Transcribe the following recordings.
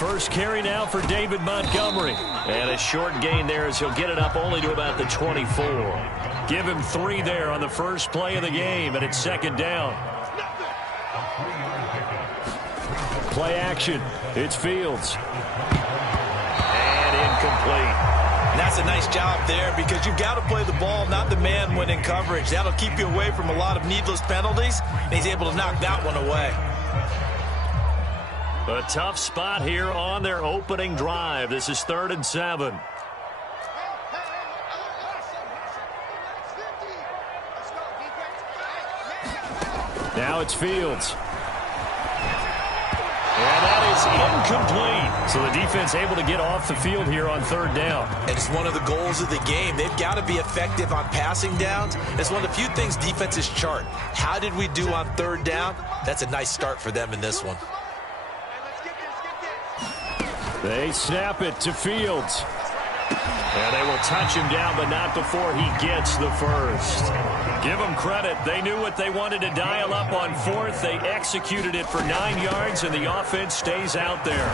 First carry now for David Montgomery. And a short gain there as he'll get it up only to about the 24. Give him 3 there on the first play of the game, and it's second down. Play action. It's Fields. And incomplete. And that's a nice job there because you've got to play the ball, not the man when in coverage. That'll keep you away from a lot of needless penalties, and he's able to knock that one away. A tough spot here on their opening drive. This is 3rd and 7. Now it's Fields. And that is incomplete. So the defense able to get off the field here on 3rd down. And it's one of the goals of the game. They've got to be effective on passing downs. It's one of the few things defenses chart. How did we do on 3rd down? That's a nice start for them in this one. They snap it to Fields. And they will touch him down, but not before he gets the first. Give them credit. They knew what they wanted to dial up on 4th. They executed it for 9 yards, and the offense stays out there.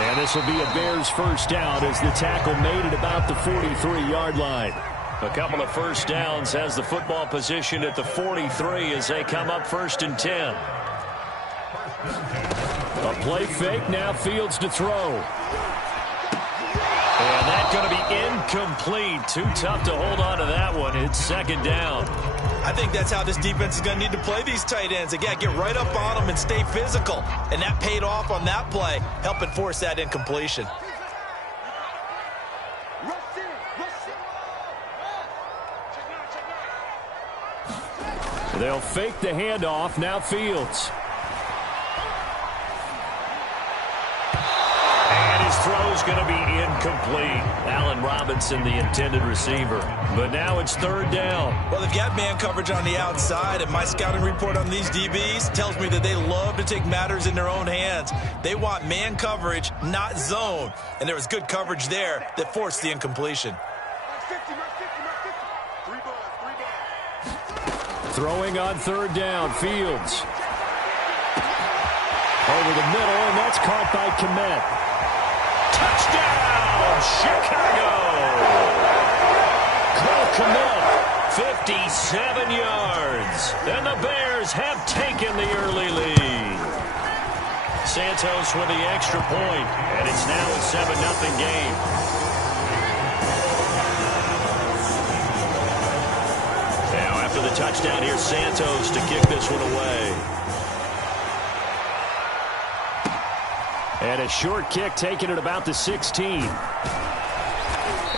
And this will be a Bears first down as the tackle made it about the 43-yard line. A couple of first downs has the football position at the 43 as they come up 1st and 10. A play fake, now Fields to throw. And that's going to be incomplete. Too tough to hold on to that one. It's 2nd down. I think that's how this defense is going to need to play these tight ends. Again, get right up on them and stay physical. And that paid off on that play, helping force that incompletion. They'll fake the handoff. Now Fields. Throw's going to be incomplete. Allen Robinson, the intended receiver. But now it's 3rd down. Well, they've got man coverage on the outside, and my scouting report on these DBs tells me that they love to take matters in their own hands. They want man coverage, not zone. And there was good coverage there that forced the incompletion. Throwing on 3rd down, Fields. Over the middle, and that's caught by Kmet. Touchdown, Chicago! Cole Kmet, 57 yards. And the Bears have taken the early lead. Santos with the extra point, and it's now a 7-0 game. Now after the touchdown, here's Santos to kick this one away. And a short kick taken at about the 16.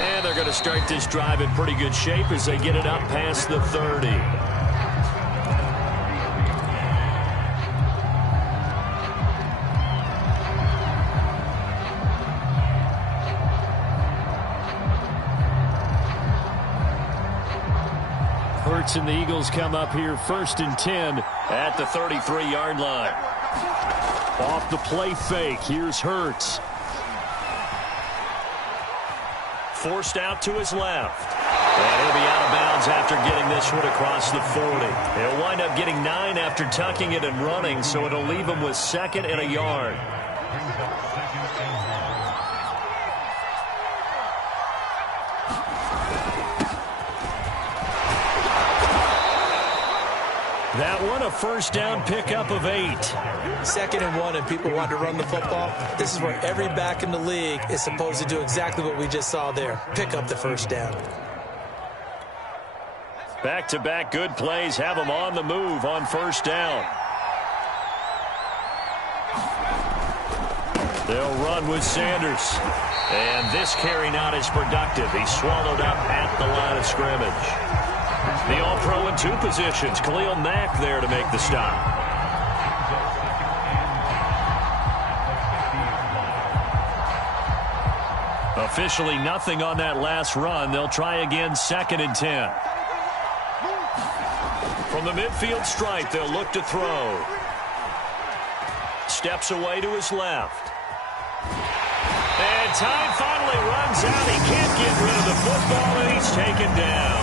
And they're going to start this drive in pretty good shape as they get it up past the 30. Hurts and the Eagles come up here 1st and 10 at the 33-yard line. Off the play fake, here's Hurts. Forced out to his left. And he'll be out of bounds after getting this one across the 40. He'll wind up getting 9 after tucking it and running, so it'll leave him with 2nd and a yard. That one, a first down pickup of 8. 2nd and 1, and people want to run the football. This is where every back in the league is supposed to do exactly what we just saw there. Pick up the first down. Back-to-back good plays have them on the move on 1st down. They'll run with Sanders. And this carry not as productive. He's swallowed up at the line of scrimmage. The All-Pro in 2 positions. Khalil Mack there to make the stop. Officially nothing on that last run. They'll try again 2nd and 10. From the midfield stripe, they'll look to throw. Steps away to his left. And time finally runs out. He can't get rid of the football, and he's taken down.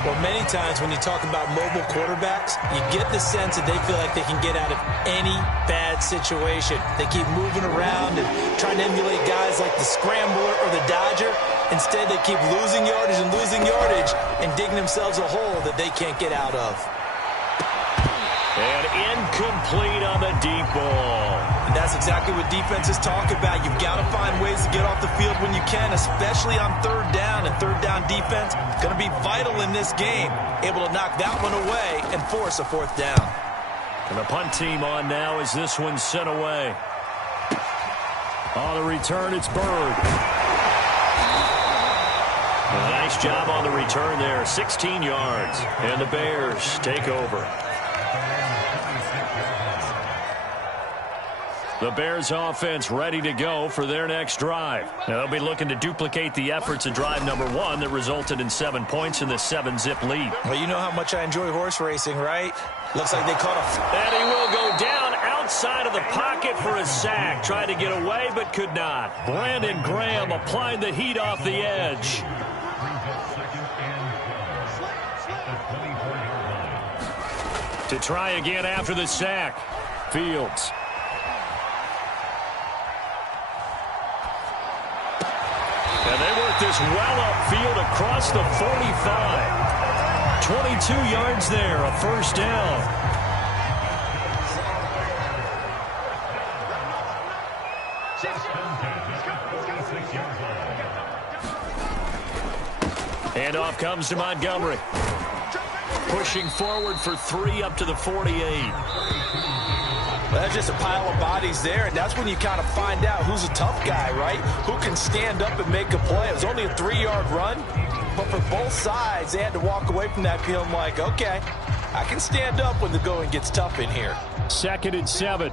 Well, many times when you talk about mobile quarterbacks, you get the sense that they feel like they can get out of any bad situation. They keep moving around and trying to emulate guys like the Scrambler or the Dodger. Instead, they keep losing yardage and digging themselves a hole that they can't get out of. And incomplete on the deep ball. And that's exactly what defenses talk about. You've got to find ways to get off the field when you can, especially on third down. And third down defense going to be vital in this game. Able to knock that one away and force a fourth down. And the punt team on now as this one's sent away. On the return, it's Bird. A nice job on the return there. 16 yards. And the Bears take over. The Bears offense ready to go for their next drive. Now, they'll be looking to duplicate the efforts of drive number 1 that resulted in 7 points in the 7-zip lead. Well, you know how much I enjoy horse racing, right? Looks like they caught a... And he will go down outside of the pocket for a sack. Tried to get away but could not. Brandon Graham applying the heat off the edge. To try again after the sack. Fields. And they work this well upfield across the 45. 22 yards there, a first down. And off comes to Montgomery. Pushing forward for 3 up to the 48. That's just a pile of bodies there, and that's when you kind of find out who's a tough guy, right? Who can stand up and make a play. It was only a 3-yard run, but for both sides, they had to walk away from that feeling like, okay, I can stand up when the going gets tough in here. 2nd and 7.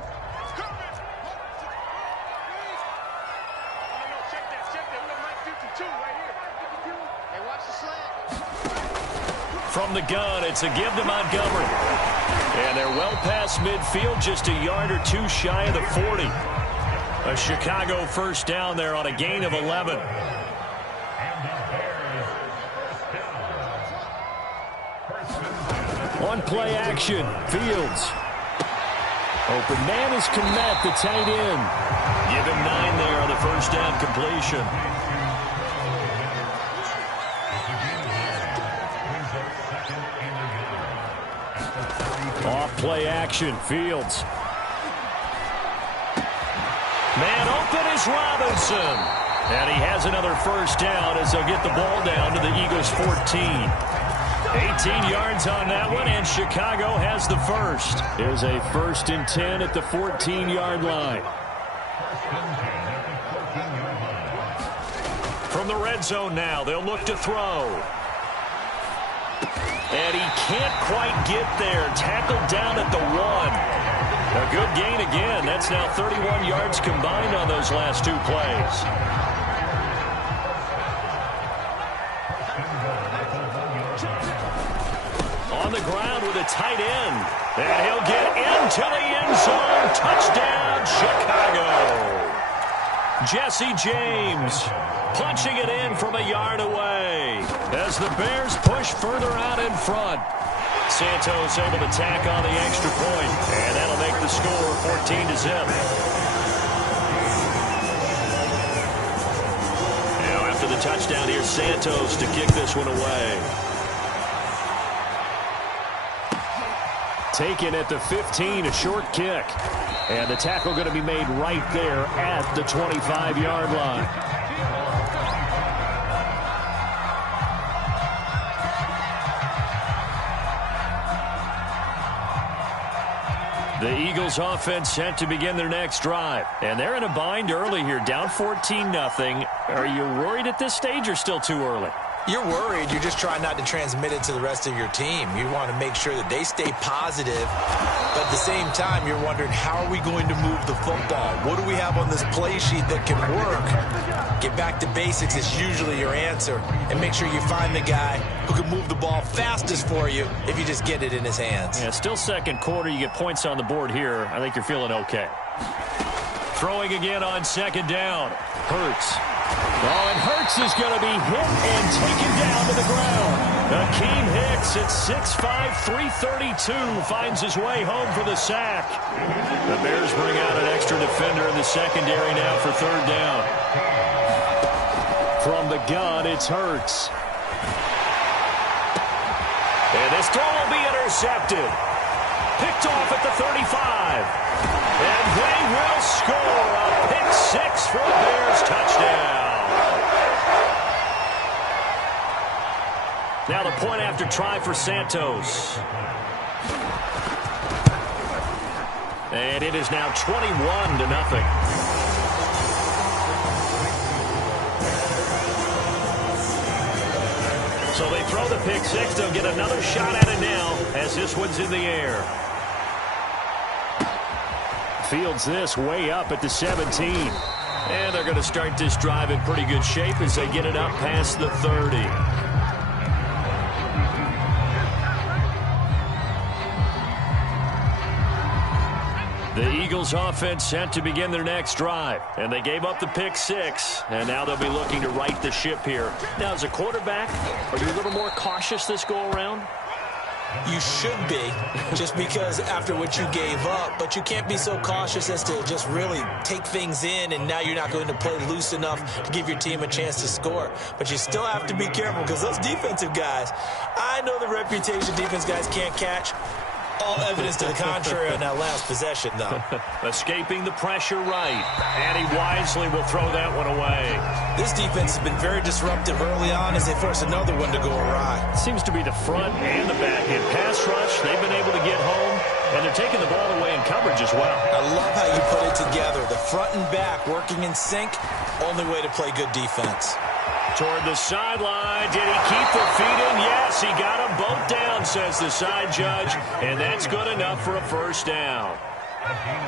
From the gun, it's a give to Montgomery. And they're well past midfield, just a yard or 2 shy of the 40. A Chicago first down there on a gain of 11. On play action, Fields. Open man is Kmet, the tight end. Give him 9 there on the first down completion. Off play action, Fields. Man open is Robinson. And he has another first down as they'll get the ball down to the Eagles' 14. 18 yards on that one, and Chicago has the first. There's a 1st and 10 at the 14-yard line. From the red zone now, they'll look to throw. And he can't quite get there. Tackled down at the 1. A good gain again. That's now 31 yards combined on those last 2 plays. On the ground with a tight end. And he'll get into the end zone. Touchdown, Chicago. Jesse James punching it in from a yard away as the Bears push further out in front. Santos able to tack on the extra point, and that'll make the score 14-0. Now after the touchdown, here's Santos to kick this one away. Taken at the 15, a short kick. And the tackle going to be made right there at the 25-yard line. The Eagles offense set to begin their next drive. And they're in a bind early here, down 14-0. Are you worried at this stage or still too early? You're worried. You're just trying not to transmit it to the rest of your team. You want to make sure that they stay positive. But at the same time, you're wondering, how are we going to move the football? What do we have on this play sheet that can work? Get back to basics is usually your answer. And make sure you find the guy who can move the ball fastest for you if you just get it in his hands. Yeah, still 2nd quarter. You get points on the board here. I think you're feeling okay. Throwing again on 2nd down. Hurts. Oh, and Hurts is going to be hit and taken down to the ground. Akeem Hicks at 6'5", 332 finds his way home for the sack. The Bears bring out an extra defender in the secondary now for third down. From the gun, it's Hurts. And this throw will be intercepted. Picked off at the 35. And they will score a pick six for a Bears touchdown. Now the point after try for Santos. And it is now 21-0. So they throw the pick six. They'll get another shot at it now as this one's in the air. Fields this way up at the 17. And they're going to start this drive in pretty good shape as they get it up past the 30. The Eagles offense set to begin their next drive. And they gave up the pick six. And now they'll be looking to right the ship here. Now, as a quarterback, are you a little more cautious this go-around? You should be, just because after what you gave up. But you can't be so cautious as to just really take things in, and now you're not going to play loose enough to give your team a chance to score. But you still have to be careful because those defensive guys, I know the reputation defense guys can't catch. All evidence to the contrary on that last possession, though. Escaping the pressure right. And he wisely will throw that one away. This defense has been very disruptive early on as they force another one to go awry. Seems to be the front and the back end. Pass rush, they've been able to get home, and they're taking the ball away in coverage as well. I love how you put it together. The front and back working in sync, only way to play good defense. Toward the sideline. Did he keep the feet in? Yes, he got them both down, says the side judge. And that's good enough for a first down.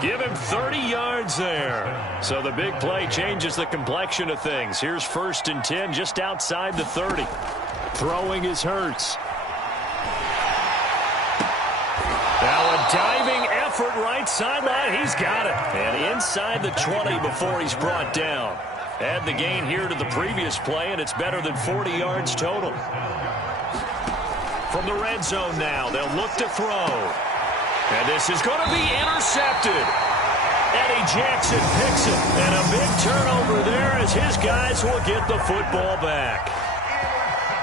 Give him 30 yards there. So the big play changes the complexion of things. Here's 1st and 10 just outside the 30. Throwing is Hurts. Now a diving effort right sideline. He's got it. And inside the 20 before he's brought down. Add the gain here to the previous play, and it's better than 40 yards total. From the red zone now, they'll look to throw. And this is going to be intercepted. Eddie Jackson picks it, and a big turnover there as his guys will get the football back.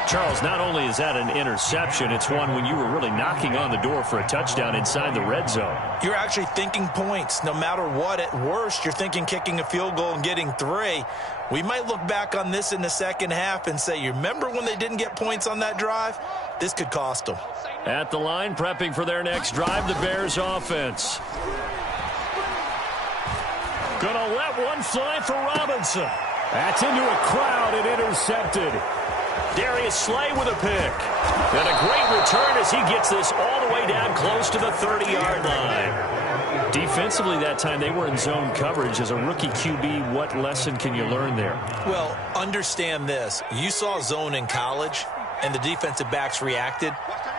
Charles, not only is that an interception, it's one when you were really knocking on the door for a touchdown inside the red zone. You're actually thinking points. No matter what, at worst, you're thinking kicking a field goal and getting 3. We might look back on this in the second half and say, you remember when they didn't get points on that drive? This could cost them. At the line, prepping for their next drive, the Bears offense. Gonna let one fly for Robinson. That's into a crowd and intercepted. Darius Slay with a pick. And a great return as he gets this all the way down close to the 30-yard line. Defensively that time, they were in zone coverage. As a rookie QB, what lesson can you learn there? Well, understand this. You saw zone in college, and the defensive backs reacted,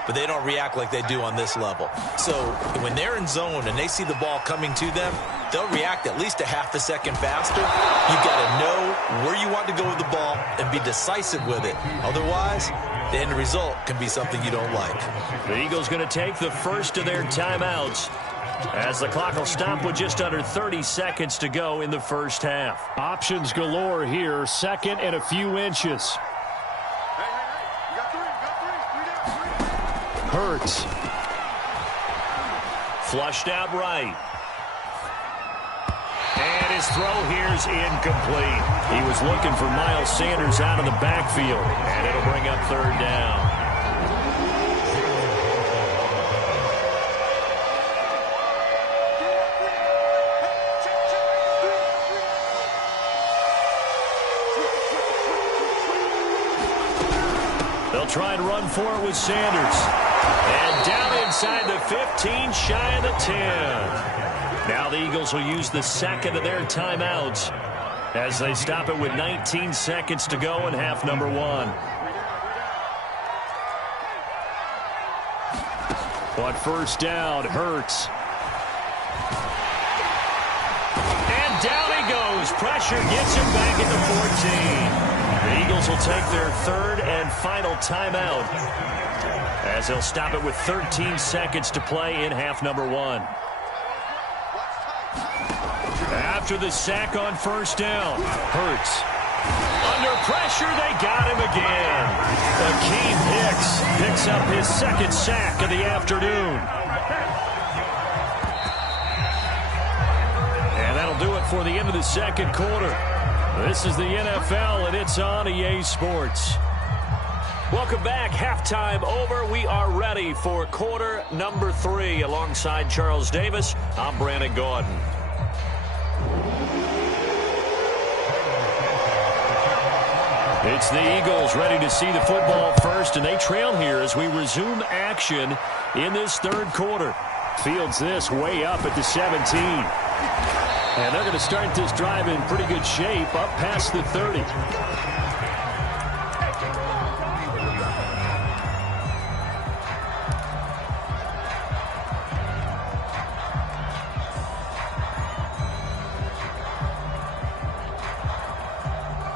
but they don't react like they do on this level. So when they're in zone and they see the ball coming to them, they'll react at least a half a second faster. You've got to know where you want to go with the ball and be decisive with it. Otherwise, the end result can be something you don't like. The Eagles going to take the first of their timeouts as the clock will stop with just under 30 seconds to go in the first half. Options galore here, 2nd and a few inches. Hurts. Flushed out right. And his throw here's incomplete. He was looking for Miles Sanders out of the backfield. And it'll bring up 3rd down. They'll try and run for it with Sanders. And down inside the 15, shy of the 10. Now the Eagles will use the 2nd of their timeouts as they stop it with 19 seconds to go in half number 1. But first down, Hurts. And down he goes. Pressure gets him back at the 14. The Eagles will take their third and final timeout as they'll stop it with 13 seconds to play in half number 1. After the sack on first down, Hurts. Under pressure, they got him again. Akeem Hicks picks up his second sack of the afternoon. And that'll do it for the end of the second quarter. This is the NFL, and it's on EA Sports. Welcome back. Halftime over. We are ready for quarter number 3. Alongside Charles Davis, I'm Brandon Gaudin. It's the Eagles ready to see the football first, and they trail here as we resume action in this third quarter. Fields this way up at the 17. And they're going to start this drive in pretty good shape up past the 30.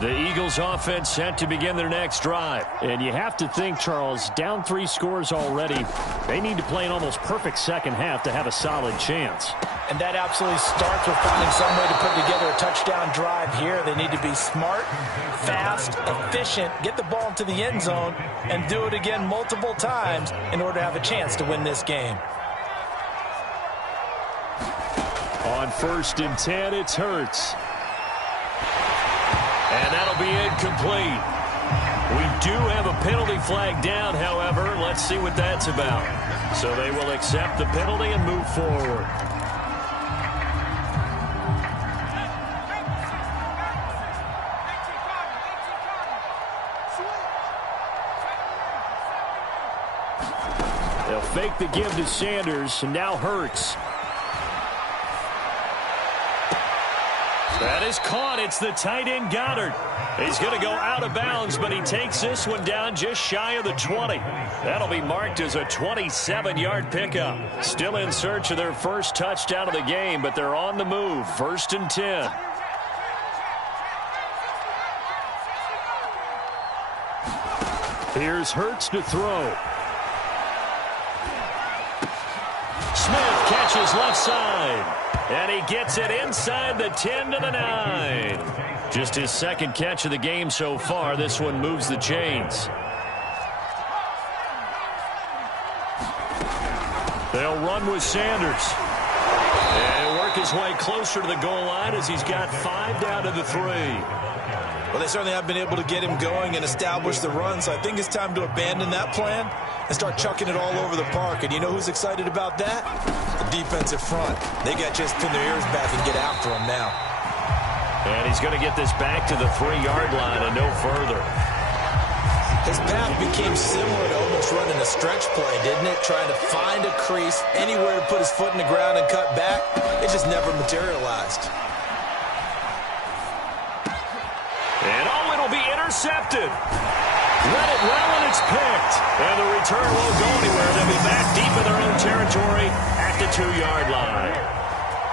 The Eagles offense set to begin their next drive. And you have to think, Charles, down 3 scores already. They need to play an almost perfect second half to have a solid chance. And that absolutely starts with finding some way to put together a touchdown drive here. They need to be smart, fast, efficient, get the ball into the end zone, and do it again multiple times in order to have a chance to win this game. On 1st and 10, it's Hurts. And that'll be incomplete. We do have a penalty flag down, however. Let's see what that's about. So they will accept the penalty and move forward. They'll fake the give to Sanders, and now Hurts. That is caught. It's the tight end Goddard. He's going to go out of bounds, but he takes this one down just shy of the 20. That'll be marked as a 27-yard pickup. Still in search of their first touchdown of the game, but they're on the move. 1st and 10. Here's Hurts to throw. Smith catches left side. And he gets it inside the 10 to the 9. Just his second catch of the game so far. This one moves the chains. They'll run with Sanders. And work his way closer to the goal line as he's got 5 down to the 3. Well, they certainly have been able to get him going and establish the run, so I think it's time to abandon that plan and start chucking it all over the park. And you know who's excited about that? The defensive front. They got just pin their ears back and get after him now. And he's going to get this back to the 3-yard line and no further. His path became similar to almost running a stretch play, didn't it? Trying to find a crease, anywhere to put his foot in the ground and cut back. It just never materialized. And oh, it'll be intercepted. Read it well, and it's picked. And the return won't go anywhere. They'll be back deep in their own territory at the 2-yard line.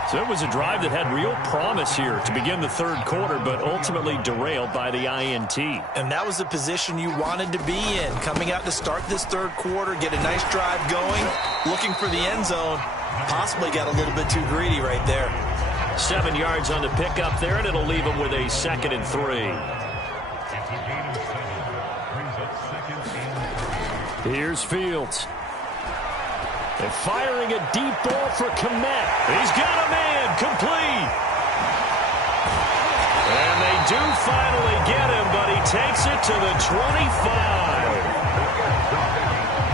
So it was a drive that had real promise here to begin the third quarter, but ultimately derailed by the INT. And that was the position you wanted to be in. Coming out to start this third quarter, get a nice drive going, looking for the end zone. Possibly got a little bit too greedy right there. 7 yards on the pickup there, and it'll leave them with a 2nd and 3. Here's Fields. And firing a deep ball for Kmet. He's got a man complete. And they do finally get him, but he takes it to the 25.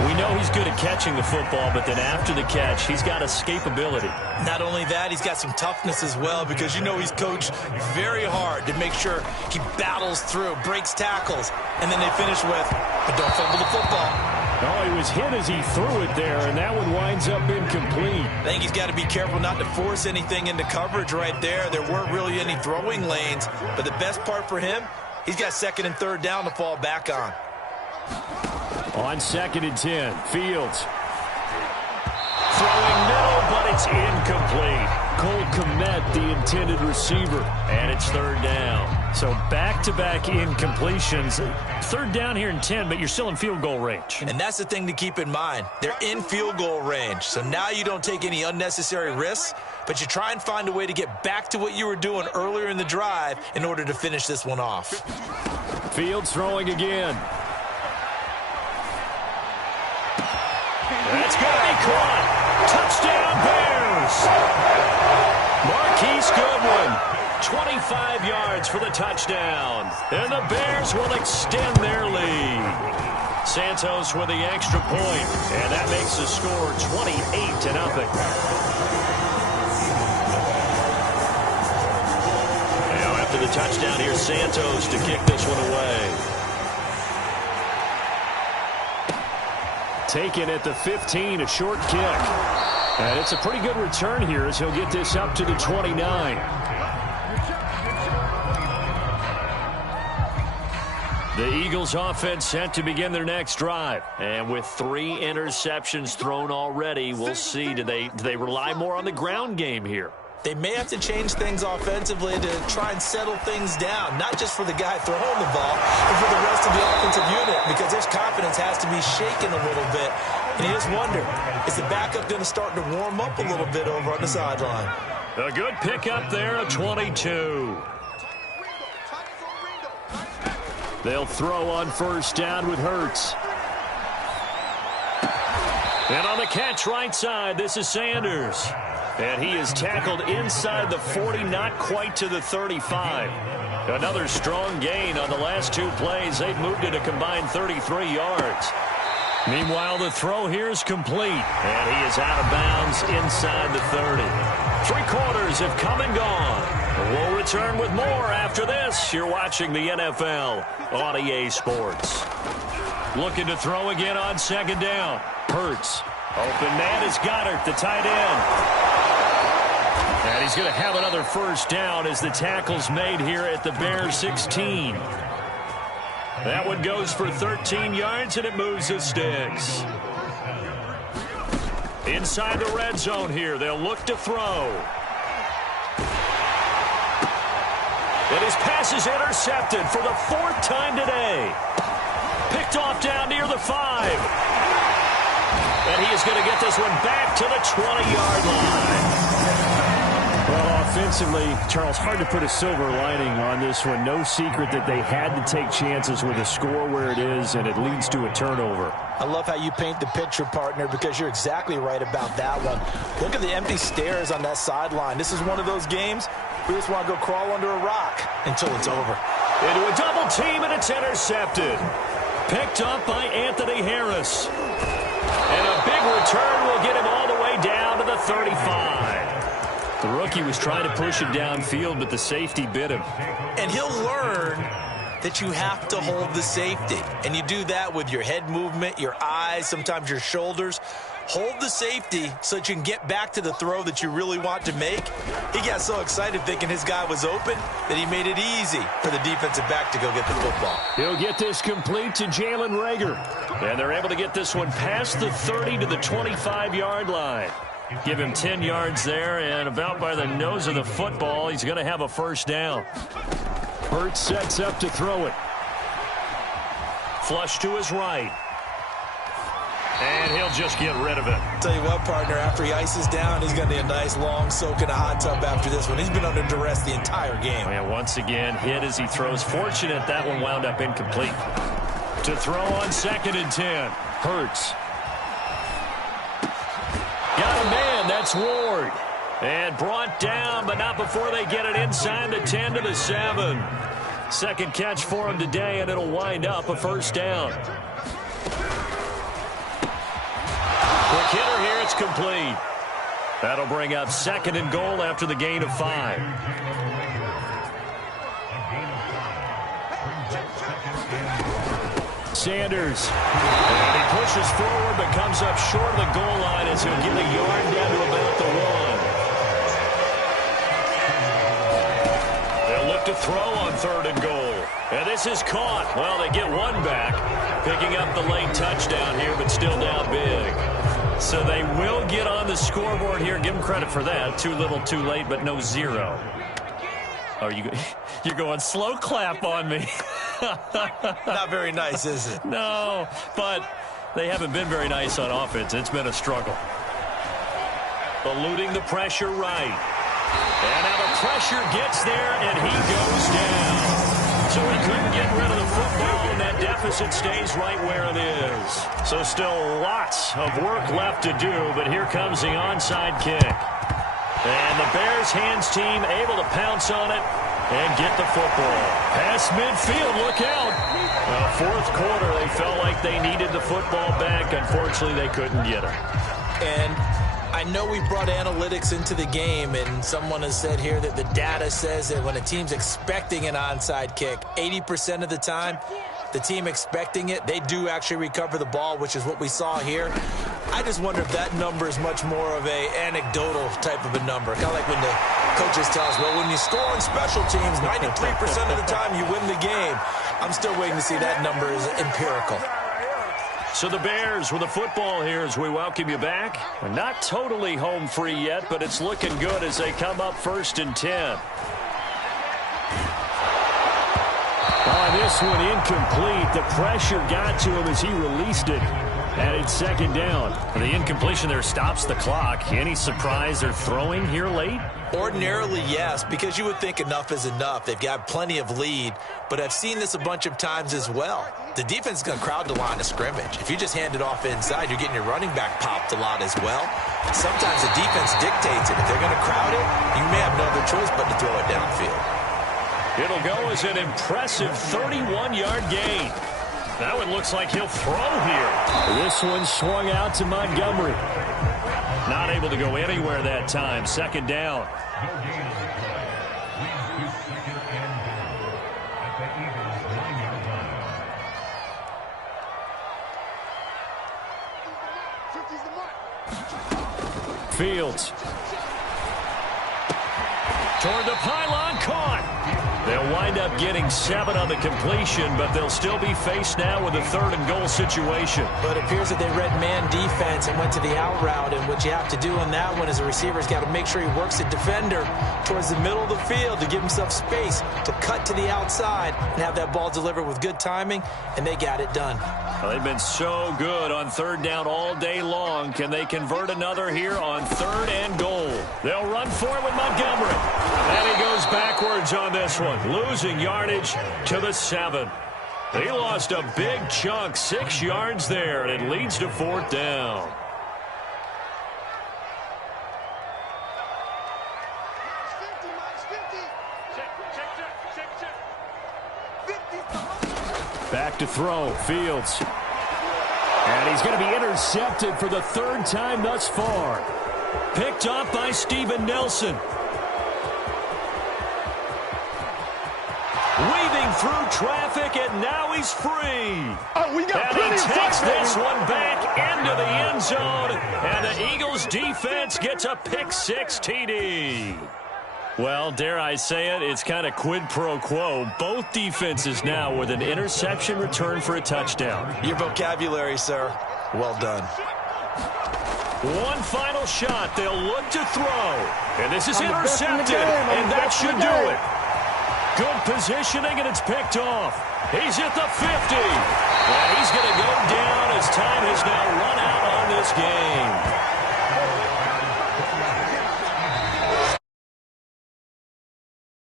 We know he's good at catching the football, but then after the catch, he's got escapability. Not only that, he's got some toughness as well, because you know he's coached very hard to make sure he battles through, breaks tackles, and then they finish with, but don't fumble the football. Oh, he was hit as he threw it there, and that one winds up incomplete. I think he's got to be careful not to force anything into coverage right there. There weren't really any throwing lanes, but the best part for him, he's got 2nd and 3rd down to fall back on. On 2nd and 10, Fields. Throwing middle, but it's incomplete. Cole Kmet, the intended receiver. And it's third down. So back-to-back incompletions. Third down here in 10, but you're still in field goal range. And that's the thing to keep in mind. They're in field goal range. So now you don't take any unnecessary risks, but you try and find a way to get back to what you were doing earlier in the drive in order to finish this one off. Fields throwing again. That's got to be caught. Touchdown, Bears. Marquise Goodwin, 25 yards for the touchdown. And the Bears will extend their lead. Santos with the extra point, and that makes the score 28-0. Now after the touchdown, here's Santos to kick this one away. Taken at the 15, a short kick. And it's a pretty good return here as he'll get this up to the 29. The Eagles offense set to begin their next drive. And with 3 interceptions thrown already, we'll see. Do they rely more on the ground game here? They may have to change things offensively to try and settle things down, not just for the guy throwing the ball, but for the rest of the offensive unit, because his confidence has to be shaken a little bit. And you just wonder, is the backup going to start to warm up a little bit over on the sideline? A good pickup there, a 22. They'll throw on first down with Hurts. And on the catch right side, this is Sanders. And he is tackled inside the 40, not quite to the 35. Another strong gain on the last 2 plays. They've moved it a combined 33 yards. Meanwhile, the throw here is complete. And he is out of bounds inside the 30. 3 quarters have come and gone. We'll return with more after this. You're watching the NFL on EA Sports. Looking to throw again on second down. Hurts. Open man is Goddard, the tight end. And he's going to have another first down as the tackle's made here at the Bears 16. That one goes for 13 yards, and it moves the sticks. Inside the red zone here, they'll look to throw. And his pass is intercepted for the 4th time today. Picked off down near the 5. And he is going to get this one back to the 20-yard line. Well, offensively, Charles, hard to put a silver lining on this one. No secret that they had to take chances with a score where it is, and it leads to a turnover. I love how you paint the picture, partner, because you're exactly right about that one. Look at the empty stairs on that sideline. This is one of those games we just want to go crawl under a rock until it's over. Into a double team, and it's intercepted. Picked up by Anthony Harris. And a big return will get him all the way down to the 35. The rookie was trying to push him downfield, but the safety bit him. And he'll learn that you have to hold the safety. And you do that with your head movement, your eyes, sometimes your shoulders. Hold the safety so that you can get back to the throw that you really want to make. He got so excited thinking his guy was open that he made it easy for the defensive back to go get the football. He'll get this complete to Jalen Reagor. And they're able to get this one past the 30 to the 25-yard line. Give him 10 yards there, and about by the nose of the football, he's going to have a first down. Hurts sets up to throw it. Flush to his right. And he'll just get rid of it. Tell you what, partner, after he ices down, he's going to need a nice long soak in a hot tub after this one. He's been under duress the entire game. And once again, hit as he throws. Fortunate that one wound up incomplete. To throw on 2nd and 10. Hurts. Got a man, that's Ward. And brought down, but not before they get it inside the 10 to the 7. Second catch for him today, and it'll wind up a first down. Quick hitter here, it's complete. That'll bring up 2nd and goal after the gain of 5. Sanders. And he pushes forward but comes up short of the goal line as he'll get a yard down to about the 1. They'll look to throw on 3rd and goal. And this is caught. Well, they get one back. Picking up the late touchdown here, but still down big. So they will get on the scoreboard here. Give them credit for that. Too little, too late, but no zero. Oh, you're going slow clap on me. Not very nice, is it? No, but they haven't been very nice on offense. It's been a struggle. Eluding the pressure right. And now the pressure gets there, and he goes down. So he couldn't get rid of the football, and that deficit stays right where it is. So still lots of work left to do, but here comes the onside kick. And the Bears hands team able to pounce on it and get the football. Past midfield, look out. Fourth quarter, they felt like they needed the football back. Unfortunately, they couldn't get it. And I know we brought analytics into the game, and someone has said here that the data says that when a team's expecting an onside kick, 80% of the time, the team expecting it, they do actually recover the ball, which is what we saw here. I just wonder if that number is much more of a anecdotal type of a number. Kind of like when the coaches tell us, well, when you score on special teams, 93% of the time you win the game. I'm still waiting to see that number is empirical. So the Bears with the football here as we welcome you back. We're not totally home free yet, but it's looking good as they come up 1st and 10. On this one, incomplete. The pressure got to him as he released it. And it's 2nd down. The incompletion there stops the clock. Any surprise they're throwing here late? Ordinarily, yes, because you would think enough is enough. They've got plenty of lead, but I've seen this a bunch of times as well. The defense is going to crowd the line of scrimmage. If you just hand it off inside, you're getting your running back popped a lot as well. Sometimes the defense dictates it. If they're going to crowd it, you may have no other choice but to throw it downfield. It'll go as an impressive 31-yard gain. That one looks like he'll throw here. This one swung out to Montgomery. Not able to go anywhere that time. 2nd down. Fields. Toward the pylon, caught. They'll wind up getting 7 on the completion, but they'll still be faced now with a 3rd and goal situation. But it appears that they read man defense and went to the out route, and what you have to do on that one as a receiver's got to make sure he works the defender towards the middle of the field to give himself space to cut to the outside and have that ball delivered with good timing, and they got it done. Well, they've been so good on 3rd down all day long. Can they convert another here on 3rd and goal? They'll run for it with Montgomery. And he goes backwards on this one, losing yardage to the 7. He lost a big chunk, 6 yards there, and it leads to 4th down. Back to throw, Fields. And he's going to be intercepted for the 3rd time thus far. Picked up by Steven Nelson. Weaving through traffic, and now he's free. Oh, we got and he takes this one back into the end zone, and the Eagles defense gets a pick-6 TD. Well, dare I say it, it's kind of quid pro quo. Both defenses now with an interception return for a touchdown. Your vocabulary, sir. Well done. One final shot. They'll look to throw. And this is intercepted, and that should do it. Good positioning, and it's picked off. He's at the 50. And he's going to go down as time has now run out on this game.